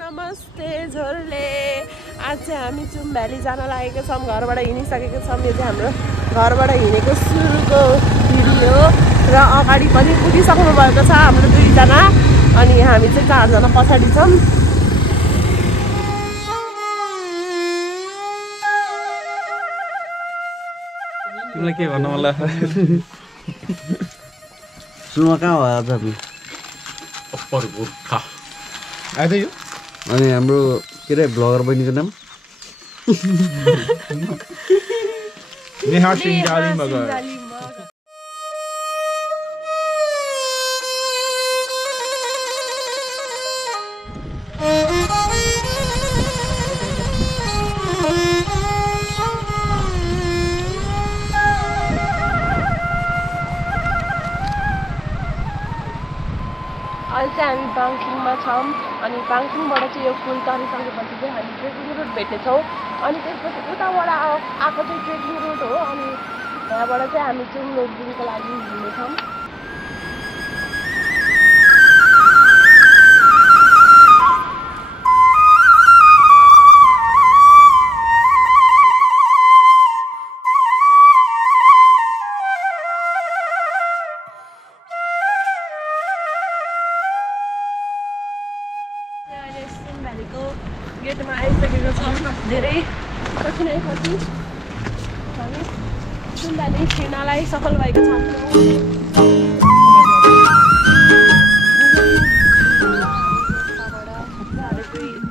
नमस्ते झोरले। आज चाहिँ हामी चुम भ्याली जान लागेको छौँ। घरबाट हिँडिसकेको छौँ। यो चाहिँ हाम्रो घरबाट हिँडेको सुरुको भिडियो र अगाडि पनि पुगिसक्नु भएको छ हाम्रो दुईजना अनि हामी चाहिँ चारजना पछाडि छौँ। तिमीलाई के भन्नु मन लाग्छ? सुनमा कहाँ हो आज हामी? अप्पर गोर्खा आइदै यो अनि हाम्रो के रे ब्लगर बहिनीको नाम नेहा सिंगाली मगर। अहिले चाहिँ हामी बाङखिङमा छौँ अनि बाङखिङबाट चाहिँ यो पुल तरिसकेपछि चाहिँ हामी ट्रेकिङ रुट भेट्नेछौँ अनि त्यसपछि उताबाट आएको चाहिँ ट्रेकिङ रुट हो अनि यहाँबाट चाहिँ हामी चुम रोडदिनको लागि हिँड्नेछौँ। गेटमा आइसकेको छौँ। धेरै कठिनाइपछि हामी चुम भ्याली छिर्नलाई सफल भएको छौँ।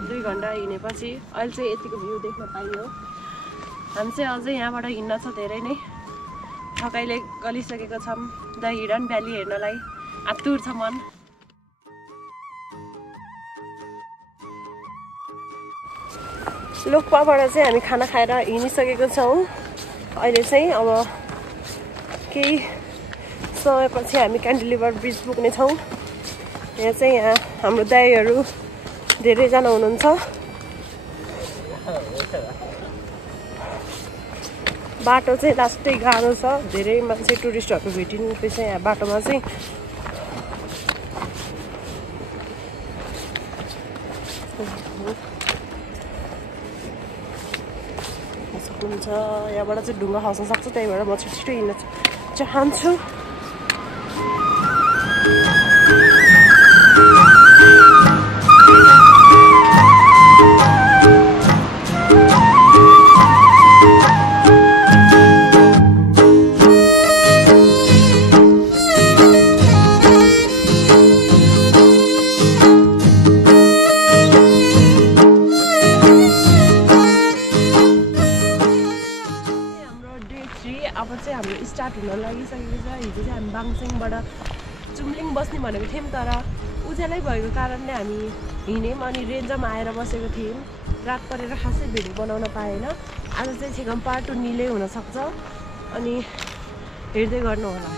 2 घन्टा हिँडेपछि अहिले चाहिँ यतिको भ्यू देख्न पाइयो। हामी चाहिँ अझै यहाँबाट हिँड्न छ धेरै नै थकाइले गलिसकेको छौँ। द हिडन भ्याली हेर्नलाई आतुर छ मन। लोकपाबाट चाहिँ हामी खाना खाएर हिँडिसकेको छौँ। अहिले चाहिँ अब केही समयपछि हामी क्यान्टिलिभर ब्रिज पुग्नेछौँ। यहाँ चाहिँ हाम्रो दाइहरू धेरैजना हुनुहुन्छ। बाटो चाहिँ लास्टै गाह्रो छ। धेरै मान्छे टुरिस्टहरू भेटिनुपर्छ यहाँ बाटोमा चाहिँ। सक्नुहुन्छ यहाँबाट चाहिँ ढुङ्गा खस्न सक्छ, त्यही भएर म छिटो हिँड्न चाहन्छु। अब चाहिँ हाम्रो स्टार्ट हुन लागिसकेको छ। हिजो चाहिँ हामी बाङसिङबाट चुम्लिङ बस्ने भनेको थियौँ तर उज्यालै भएको कारणले हामी हिँड्यौँ अनि रेन्जमा आएर बसेको थियौँ। रात परेर खासै भिडियो बनाउन पाएन। आज चाहिँ छेकम पार्ट 2 निलै हुनसक्छ अनि हेर्दै गर्नु होला।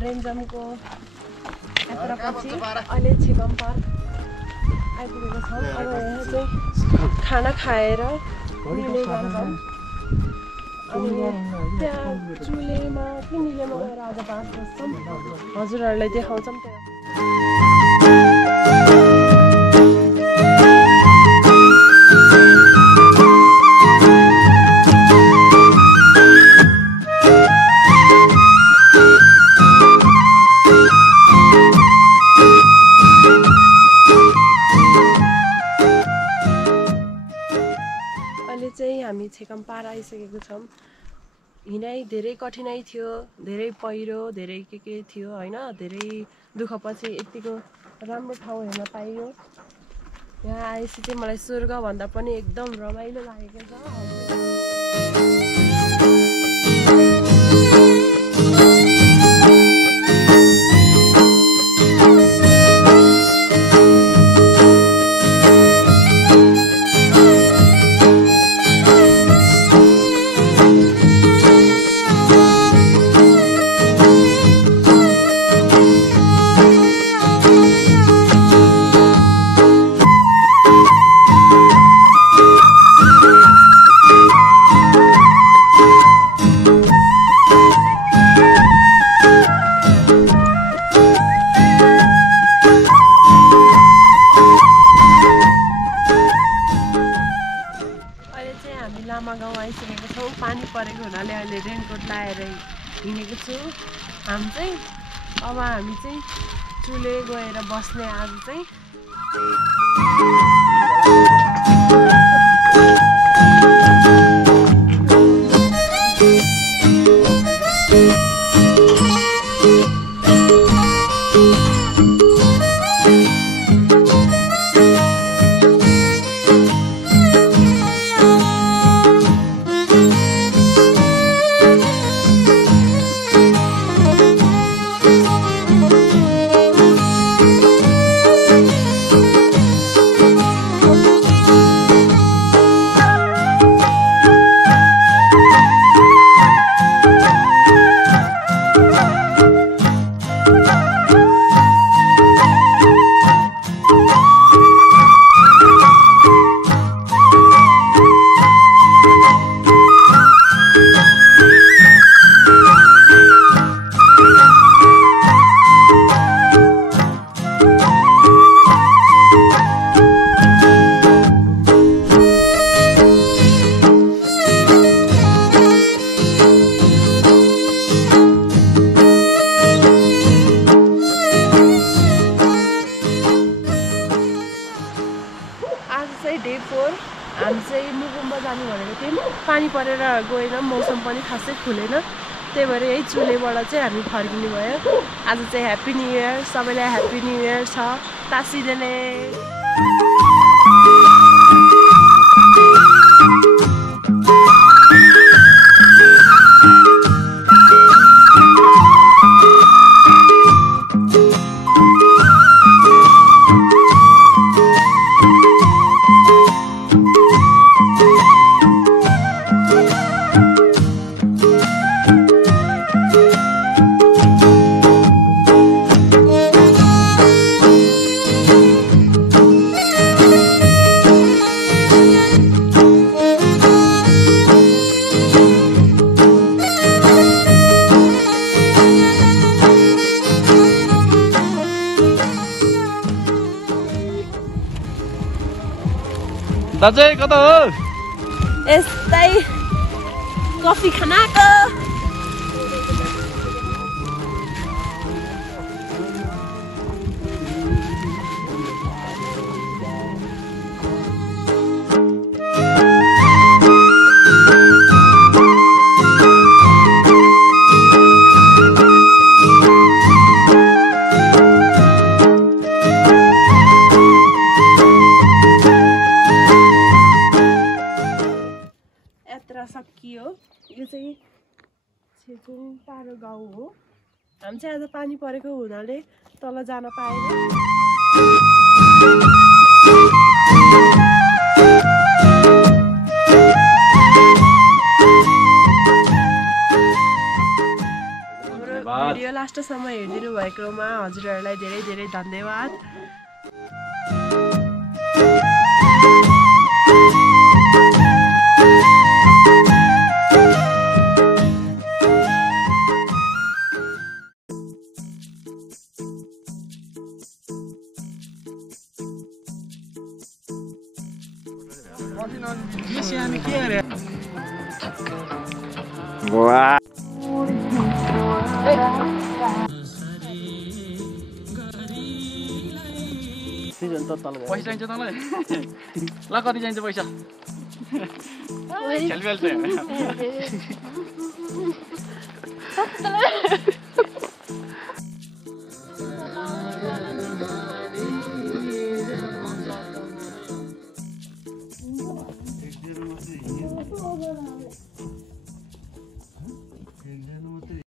रेन्जमको यात्रापछि अहिले छेकम पार्क आइपुगेको छौँ। अब यहाँ चाहिँ खाना खाएर निले जान्छौँ अनि त्यहाँ चुलेमा कि निलेमा गएर आज 5 बज्छौँ। हजुरहरूलाई देखाउँछौँ त्यहाँ। हामी छेकम पार आइसकेको छौँ। हिँडाइ धेरै कठिनाइ थियो, धेरै पहिरो, धेरै के थियो होइन। धेरै दुःखपछि यतिको राम्रो ठाउँ हेर्न पाइयो। यहाँ आएपछि चाहिँ मलाई स्वर्गभन्दा पनि एकदम रमाइलो लागेको छ। पानी परेको हुनाले अहिले रेनकोट लाएर हिँडेको छु। हामी चाहिँ चुले गएर बस्ने आज चाहिँ। डे 4 हामी चाहिँ मुगुम्बा जानु भनेको थियौँ। पानी परेर गएन, मौसम पनि खासै खुलेन, त्यही भएर यही चुलेबाट चाहिँ हामी फर्किनु भयो। आज चाहिँ ह्याप्पी न्यू इयर, सबैलाई ह्याप्पी न्यू इयर छ। तासिदेले दाजु कता हो? यस्तै कफी खानाको सकियो। यो चाहिँ छेचुङ टाढो गाउँ हो। हामी चाहिँ आज पानी परेको हुनाले तल जान पाएन। हाम्रो भिडियो लास्टसम्म हेरिदिनु भएकोमा हजुरहरूलाई धेरै धेरै धन्यवाद। Wow. पैसा चाहिन्छ तँलाई? ल कति चाहिन्छ पैसा? खेल खेल्छ